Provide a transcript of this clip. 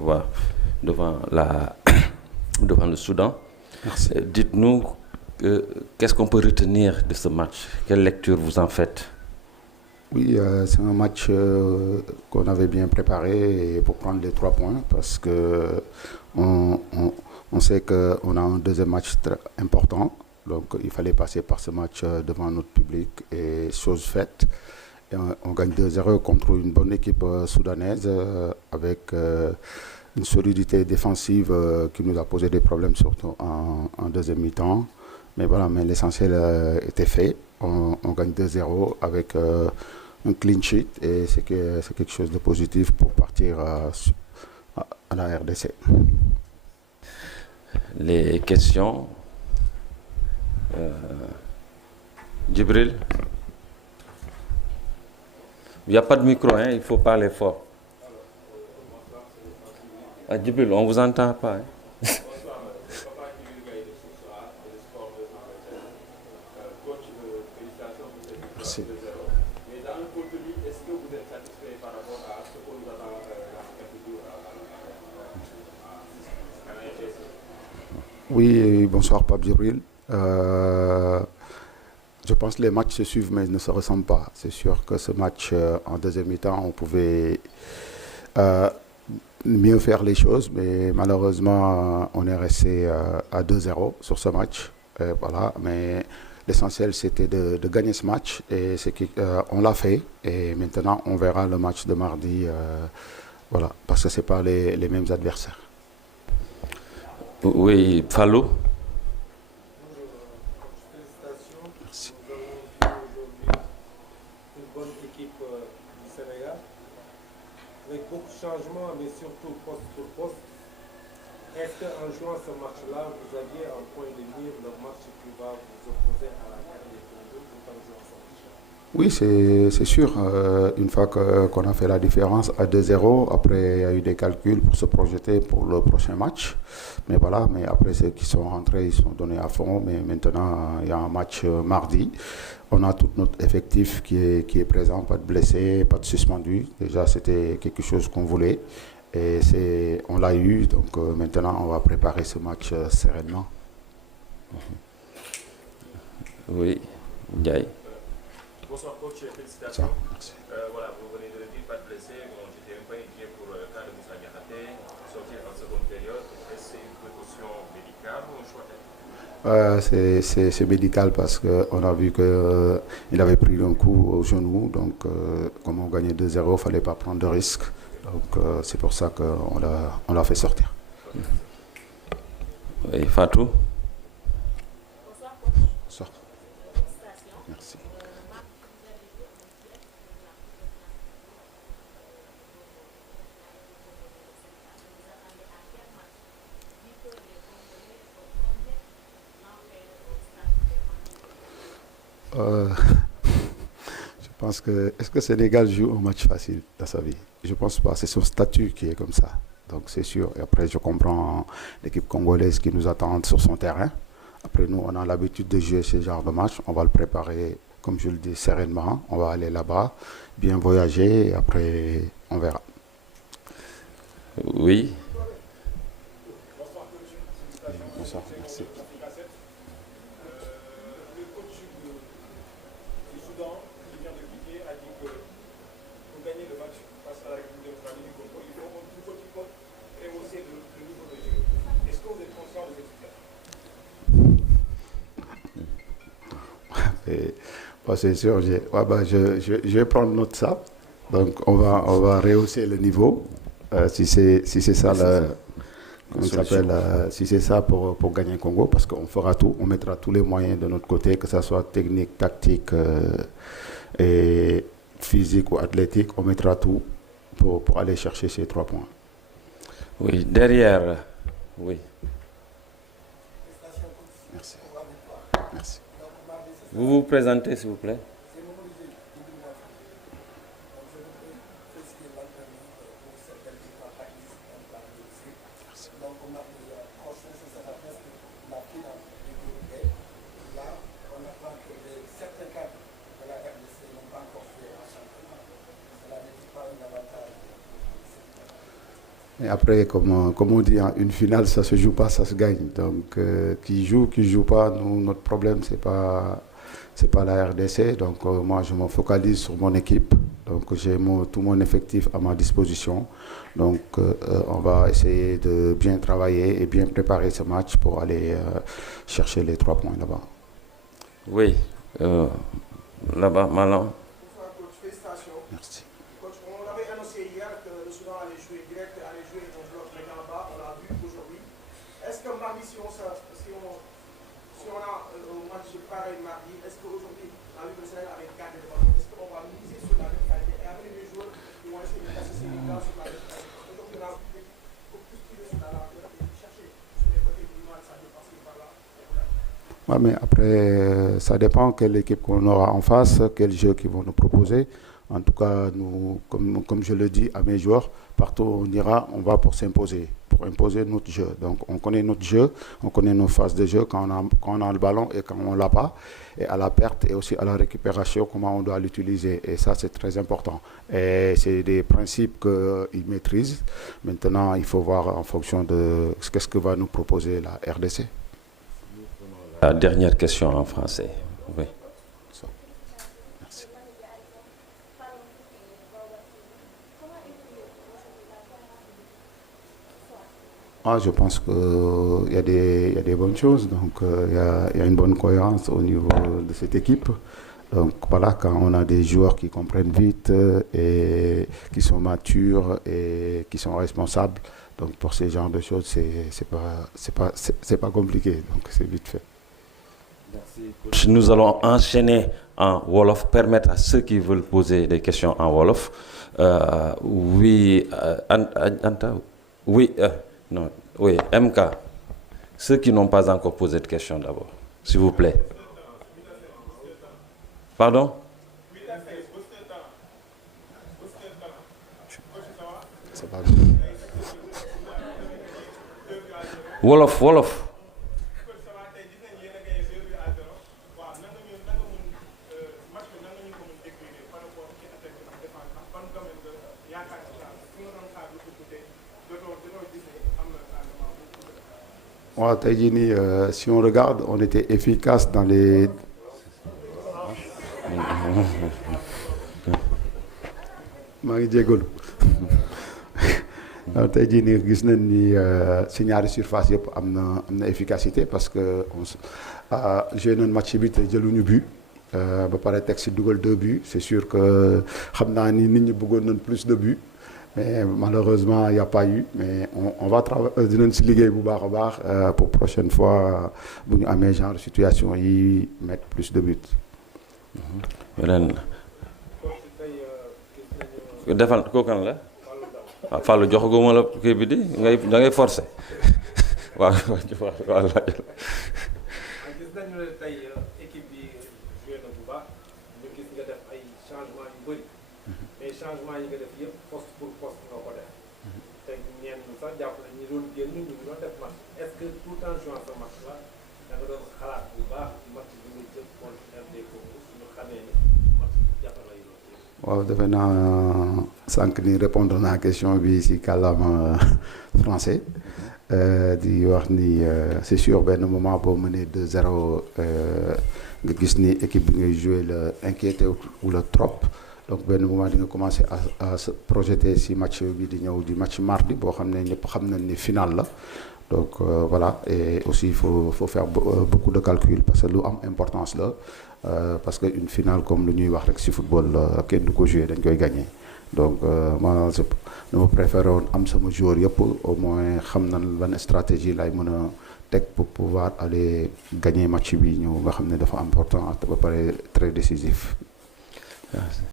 Voilà, devant, la, devant le Soudan. Merci. Dites-nous, qu'est-ce qu'on peut retenir de ce match? Quelle lecture vous en faites? Oui, c'est un match qu'on avait bien préparé et pour prendre les 3 points parce que on, on- on sait qu'on a un deuxième match très important. Donc il fallait passer par ce match devant notre public et chose faite. Et on gagne 2-0 contre une bonne équipe soudanaise avec une solidité défensive qui nous a posé des problèmes surtout en deuxième mi-temps. Mais voilà, mais l'essentiel était fait. On gagne 2-0 avec un clean sheet et c'est quelque chose de positif pour partir à la RDC. Les questions? Djibril? Il n'y a pas de micro, hein, il faut parler fort. Ah, Djibril, on ne vous entend pas. Hein. Merci. Oui, bonsoir Pape Djibril. Je pense que les matchs se suivent mais ne se ressemblent pas. C'est sûr que ce match en deuxième mi-temps, on pouvait euh, mieux faire les choses, mais malheureusement, on est resté à 2-0 sur ce match. Voilà, mais l'essentiel, c'était de gagner ce match et on l'a fait. Et maintenant, on verra le match de mardi, voilà, parce que ce n'est pas les mêmes adversaires. Oui, Fallou? Félicitations. Merci. Nous avons vu aujourd'hui une bonne équipe du Sénégal, avec beaucoup de changements, mais surtout poste pour poste. Est-ce qu'en jouant ce match-là, vous aviez un point de mire le match qui va vous opposer à la guerre des Congo, tout en jouant ce match? Oui, c'est sûr. Une fois qu'on a fait la différence à 2-0, après il y a eu des calculs pour se projeter pour le prochain match. Mais voilà, mais après ceux qui sont rentrés, ils sont donnés à fond. Mais maintenant, il y a un match mardi. On a tout notre effectif qui est présent, pas de blessés, pas de suspendus. Déjà, c'était quelque chose qu'on voulait. Et on l'a eu, donc maintenant, on va préparer ce match sereinement. Oui, Ndiaye. Bonsoir coach, Ça, félicitations. merci. Voilà, vous venez de le dire, pas de blessé. Bon, j'étais un peu inquiet pour le cas de Moussa Niakhaté, sortir en seconde période. Est-ce que c'est une précaution médicale ou un choix technique? C'est médical parce qu'on a vu qu'il avait pris un coup au genou. Donc, comme on gagnait 2-0, il ne fallait pas prendre de risque. Donc, c'est pour ça on l'a fait sortir. Oui, Fatou? Sort. Merci. Euh, je pense que. Est-ce que Sénégal joue un match facile dans sa vie? Je pense pas. C'est son statut qui est comme ça. Donc c'est sûr. Et après, je comprends l'équipe congolaise qui nous attend sur son terrain. Après, nous, on a l'habitude de jouer ce genre de match. On va le préparer, comme je le dis, sereinement. On va aller là-bas, bien voyager. Et après, on verra. Oui. Bonsoir. Merci. Le coach du Soudan, qui vient de quitter, a dit que pour gagner le match face à la République démocratique du Congo, il faut un tout petit peu rehausser le niveau de jeu. Est-ce que vous êtes conscient de cette situation? Et, bon, c'est sûr, ouais, bah, je vais prendre note de ça. Donc, on va rehausser le niveau. Si c'est ça, comment il s'appelle, si c'est ça pour gagner Congo, parce qu'on fera tout, on mettra tous les moyens de notre côté, que ce soit technique, tactique et physique ou athlétique, on mettra tout pour aller chercher ces 3 points. Oui, derrière. Oui. Merci. Merci. Vous vous présentez, s'il vous plaît. Et après, comme on dit, hein, une finale, ça se joue pas, ça se gagne. Donc, qui joue pas, nous, notre problème, c'est pas la RDC. Donc, moi, je me focalise sur mon équipe. Donc, j'ai tout mon effectif à ma disposition. Donc, on va essayer de bien travailler et bien préparer ce match pour aller chercher les 3 points là-bas. Oui, là-bas, Malang. Bonsoir coach, félicitations. Merci. Coach, on avait annoncé hier que le Soudan allait jouer direct, allait jouer dans le bloc Médamba, on l'a vu aujourd'hui. Est-ce que mardi, si on a un match pareil mardi, est-ce qu'aujourd'hui, on a vu que le Sénégal avait gardé le ballon, est-ce qu'on va miser sur la même qualité et amener les joueurs qui vont essayer de passer ces lignes-là sur la même qualité? Aujourd'hui, on a beaucoup plus tiré sur la largeur et chercher sur les côtés du mal, ça peut passer par là. Ouais, mais après, ça dépend quelle équipe qu'on aura en face, quel jeu qu'ils vont nous proposer. En tout cas, nous, comme je le dis à mes joueurs, partout où on ira, on va pour s'imposer, pour imposer notre jeu. Donc, on connaît notre jeu, on connaît nos phases de jeu quand on a le ballon et quand on ne l'a pas, et à la perte et aussi à la récupération, comment on doit l'utiliser. Et ça, c'est très important. Et c'est des principes qu'ils maîtrisent. Maintenant, il faut voir en fonction de ce que va nous proposer la RDC. La dernière question en français. Oui. Merci. Je pense qu'il y a des bonnes choses. Donc, il y a une bonne cohérence au niveau de cette équipe. Donc, voilà, quand on a des joueurs qui comprennent vite et qui sont matures et qui sont responsables, donc pour ces genres de choses, c'est pas compliqué. Donc, c'est vite fait. Merci. Nous allons enchaîner en Wolof, permettre à ceux qui veulent poser des questions en Wolof. Oui, Anta, oui, non, oui, MK. Ceux qui n'ont pas encore posé de questions d'abord, s'il vous plaît. Pardon? C'est pas Wolof, Wolof. Si on regarde, on était efficace dans les... maa ngi jégalu tey jii nii gis nañ ni si ñaari surface yëpp am na efficacité parce que joué nañ match bi te jëluñu but ba pare teg si dugal 2 buts. C'est sûr que xam naa ni nit ñi bëggoon nañ plus de buts mais malheureusement il n'y a pas eu, mais on va travailler dinañ si liggéey bu baax a baax pour prochaine fois bu ñu amee genre situation yi mettre plus de buts. Ren defal kooku kan la waaw Fallou joxaguma la kii bi di da ngay forcer waaw waaw laaj la. gis nañu ne tey équipe bi joué na bu baax ñu gis nga def ay changement yu bëri mais changement yi nga def yëpp poste pour poste nga ko def te ñenn sax jàpp nañ ñi doon génn ñu ngi doon def match est-ce que tout le temps jouant ce match là da nga doon xalaat bu baax match bi nga jël contre RD Congo suñu xamee ne match bi jafe lay doon. waaw defe naa sànq ni répondre naa question bi si kàllaama français di wax ni c'est sûr benn moment boo mënee 2-0 nga gis ni équipe bi ngay jouer la inquiété ou la trop donc benn moment di nga commencer à se projeter si match bi di ñëw di match mardi boo xam ne ñëpp xam nañ ni final la donc voilà. Et aussi il faut faire beaucoup de calcul parce que lu am importance la parce que une finale comme lu ñuy wax rek si football kenn du ko jouer dañ koy gagner. Donc moi dama préféré woon am sama joueur yëpp au moins xam nañ ban stratégie lay mën a teg pour pouvoir aller gagner match bi ñëw nga xam ne dafa important ba pare très décisif.